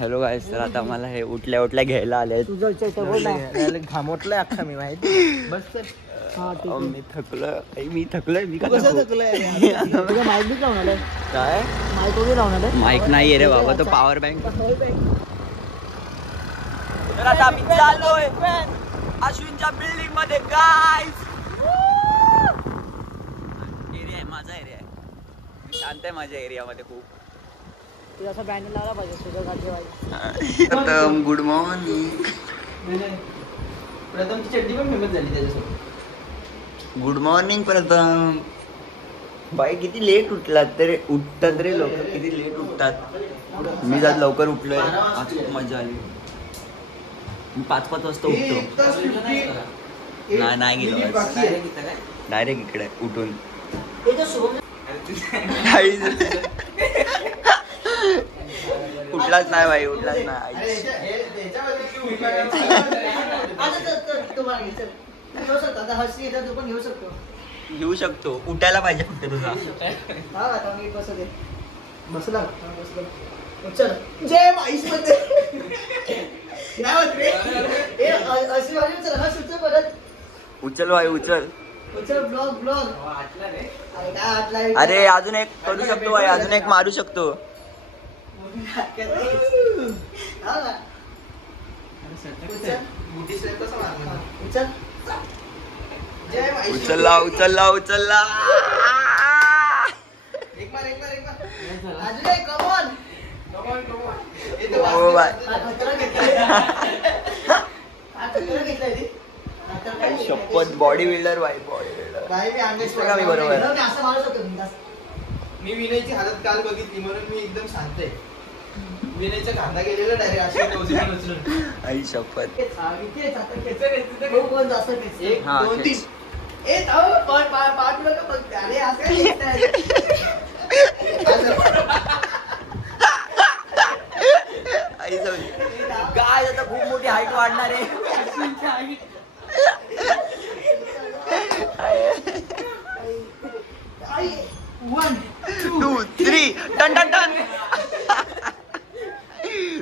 Hello गाईस, तर आता मला हे उठल्या उठल्या घ्यायला आले. घामोटलंय अख्खा मी माहिती. बस मी थकलोय. मी कसं थकलोय? माईक लावून आलाय काय? माईक वगैरे लावून आलाय? माईक नाही रे बाबा, तो पॉवर बँक. तर आता आम्ही चाललोय अश्विनच्या बिल्डिंग मध्ये गाईस. एरिया आहे, माझा एरिया आहे. मी शांत आहे माझ्या एरियामध्ये खूप. असा बॅनर लावला पाहिजे सुद्धा. प्रथम गुड मॉर्निंग. प्रथमची चड्डी पण फेमस झाली त्याच्यासोबत. गुड मॉर्निंग प्रथम. बाई किती लेट उठतात रे लोक, किती लेट उठतात. मी जात लवकर उठलोय, आज खूप मजा आली. मी 5-5 वाजता उठतो. नाही गेलो, डायरेक्ट इकडे उठून. उठलाच नाही भाई, उठलाच नाही. घेऊ शकतो, उठायला पाहिजे फक्त तुझा. जय माईस उचल भाई उचल. अरे अजून एक करू शकतो भाई, अजून एक मारू शकतो. उचलला. हो बाय. शपथ बॉडी बिल्डर भाई, बॉडी बिल्डर. मी बरोबर. मी विनयची हालत काल बघितली म्हणून मी एकदम शांत आहे. विनयचा खांदा गेलेला डायरेक्ट आई शपथ. काय आता खूप मोठी हाईट वाढणार आहे. 1 2 3 टन.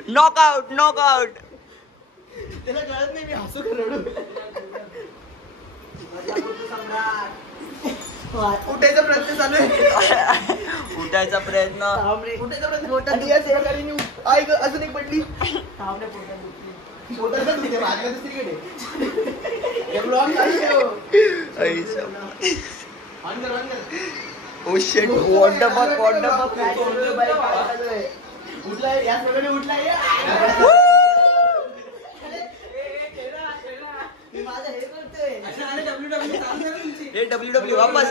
नॉकआउट. त्याला कळत नाही मी हसू रडू. उठायचा प्रयत्न चालू आहे. उठायचा प्रयत्न. अजून एक पडली. ओ शिट, व्हॉट द फक. उठलाय या सगळे उठलाय. माझं हे करतोय. हे WWE वापस.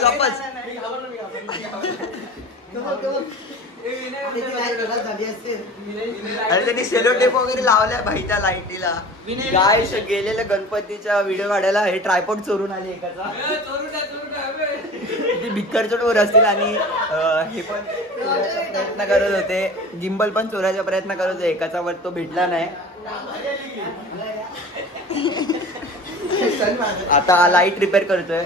अरे त्यांनी सेलो टेप वगैरे लावलाय भाई त्या लाईटीला. काय गेलेल्या गणपतीच्या व्हिडिओ काढायला हे ट्रायपॉड चोरून आले एकाचा. ते भिक्कर चोर असतील आणि हे पण प्रयत्न करत होते. गिम्बल पण चोरायचा प्रयत्न करत होते एकाचा, वर तो भेटला नाही. आता लाईट रिपेअर करतोय.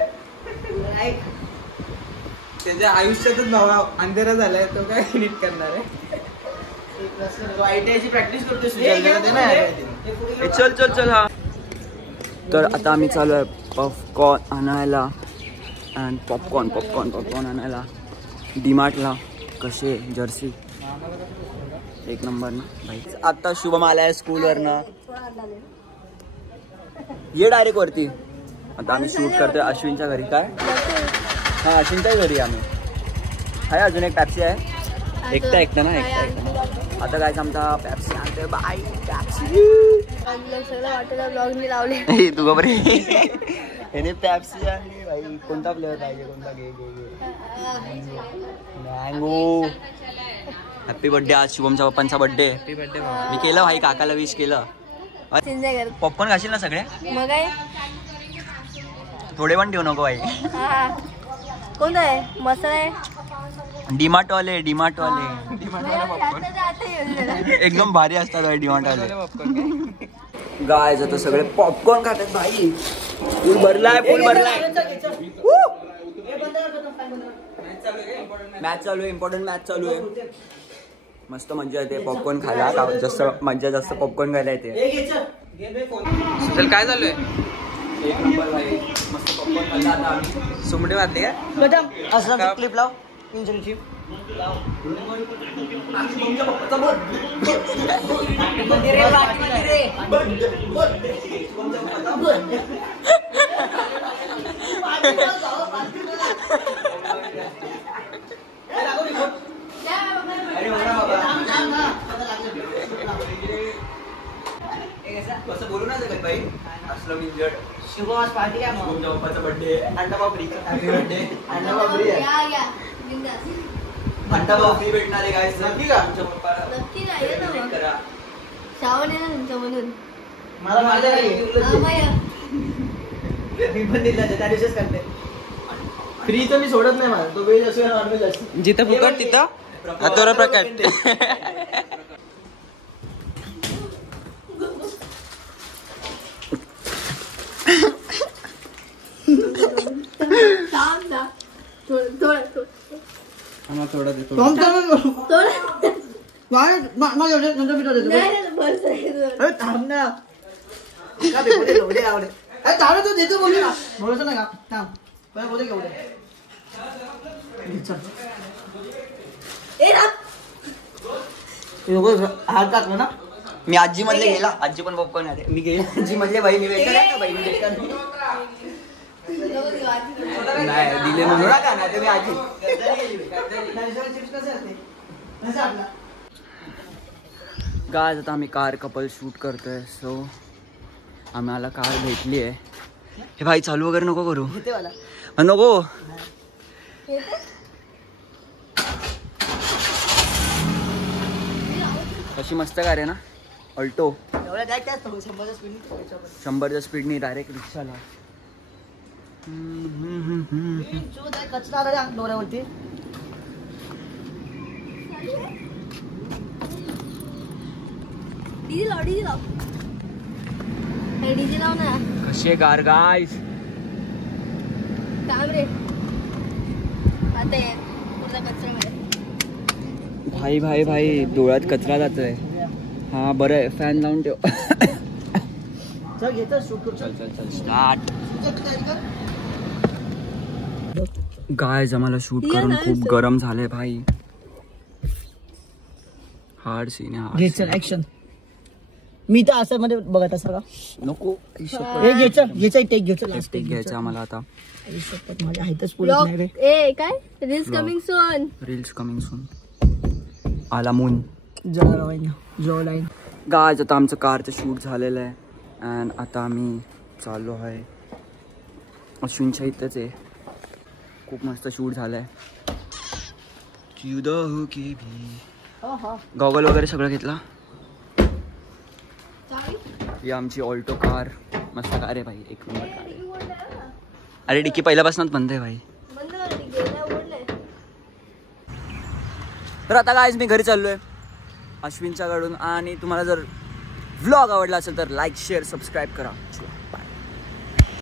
त्याच्या आयुष्यातच भावा अंधेरा झालाय, तो काय नीट करणार आहे. आयटीआयची प्रॅक्टिस करतोय. चल हा. तर आता आम्ही चालू आहे पॉपकॉर्न आणायला. अँड पॉपकॉर्न आणायला डीमार्टला. कसे जर्सी एक नंबर ना भाई. आता शुभम आलाय स्कूलवरनं. ये डायरेक्ट वरती. आता आम्ही शूट करतोय अश्विनच्या घरी. काय हा अश्विनच्या घरी आम्ही आहे. अजून एक पॅप्सी आहे. एकटा ना. आता काय आमचा पॅप्सी आणतोय बाय. पॅप्सी तू बरे. याने पॅप्सी आणली भाई. कोणता फ्लेवर पाहिजे? कोणता? घे मँगो. Happy birthday. आज शुभमच्या पप्पांचा बर्थडे. Happy birthday. मी केलं भाई, काकाला विश केलं. पॉपकॉर्न खाशील ना सगळे? थोडे पण ठेवू नको भाई. कोणता आहे? मसाला आहे. डीमार्ट वाले एकदम भारी असतात भाई डीमार्ट वाले. गायज आता सगळे पॉपकॉर्न खातात भाई. फुल भरलाय. मॅच चालू आहे. इम्पॉर्टंट मॅच चालू आहे. मस्त मजा येते पॉपकॉर्न खायला. जास्त मजा जास्त पॉपकॉर्न खायला येते. चल काय चालू आहे? एक नंबर भाई मस्त पॉपकॉर्न खाल्ला. आता आम्ही सुमडी वाजली का? असं क्लिप लाव इंजनची. कसं बोलू ना शकत भाई. असलं इंजर्ड. शुभ आज पार्टी आहे मग. तुमच्या पप्पाचा बर्थडे. अंडा पापडी. Happy birthday. अंडा पापडी आहे. या बिंदास. अंडा भाऊ फ्री भेटणार आहे काय? नक्की का? तुमच्या पप्पाला नक्की नाही आहे ना मग. करा. श्रावण आहे ना तुमच्या म्हणून. मला माझ्या नाही. मी पण दिला त्या दिवशीच करते. फ्रीचं मी सोडत नाही. मला तो व्हेज असो या नॉनव्हेज असो. जिथं फुकट तिथं हातोरा प्रकट. थोडं देतो. थांब ना. का बेपत्ते एवढे आवडे. अरे थांब ना, तू देतो बोलले ना. भरोसा नाही का? थांब. पहिला बोलते केवढे. हात टाकलं ना. मी आजी मधले गेला. आजी पण पॉपकॉर्न आले. मी गेला आजी मधले बाई. मी वेटर आहे का बाई? मी वेटर नाही दिले म्हणू नका ना. तुम्ही आजी गाज. आता आम्ही कार कपल शूट करतोय. सो आम्हाला कार भेटली आहे. हे भाई चालू वगैरे नको करू. येते मला. नको. कशी मस्त कार आहे ना ऑल्टो. एवढ्या काय काय 100च्या स्पीडनी. 100च्या स्पीडनी डायरेक्ट रिक्षाला. कचरा आला रे डोऱ्यावरती. डीजे लाव डीजे लाव. हे डीजे लाव ना. कशी कार गाईस. काम रे आता ये पूर्ण कचरा मिळेल. भाई भाई भाई डोळ्यात कचरा जातोय. हा बरं आहे फॅन लावून ठेव. चल घेतो शूट करू. चल चल चल स्टार्ट. गायज आम्हाला शूट करून खूप गरम झालंय भाई. हार्ड सीन आहे. घे चल ऍक्शन. मी तर असं मध्ये बघत असं का नको. हे घ्यायचं टेक घ्यायचं. लास्ट टेक घ्यायचं आम्हाला आता. माझ्या हातच पुरत नाही रे. ए काय reels coming soon. Reels coming soon. आला मून. जो लाईन. गायज आता आमचं कारचं शूट झालेलं आहे. अँड आता आम्ही चाललो आहे अश्विनच्या इथंच आहे. खूप मस्त शूट झालंय. गॉगल वगैरे सगळं घेतला. ही आमची ऑल्टो कार. मस्त कार आहे भाई. एक नंबर कार आहे. अरे डिक्की पहिल्यापासूनच बंद आहे भाई. तर आता गाईज मी घरी चाललोय अश्विनच्याकडून. आणि तुम्हाला जर व्लॉग आवडला असेल तर लाईक शेअर सबस्क्राईब करा.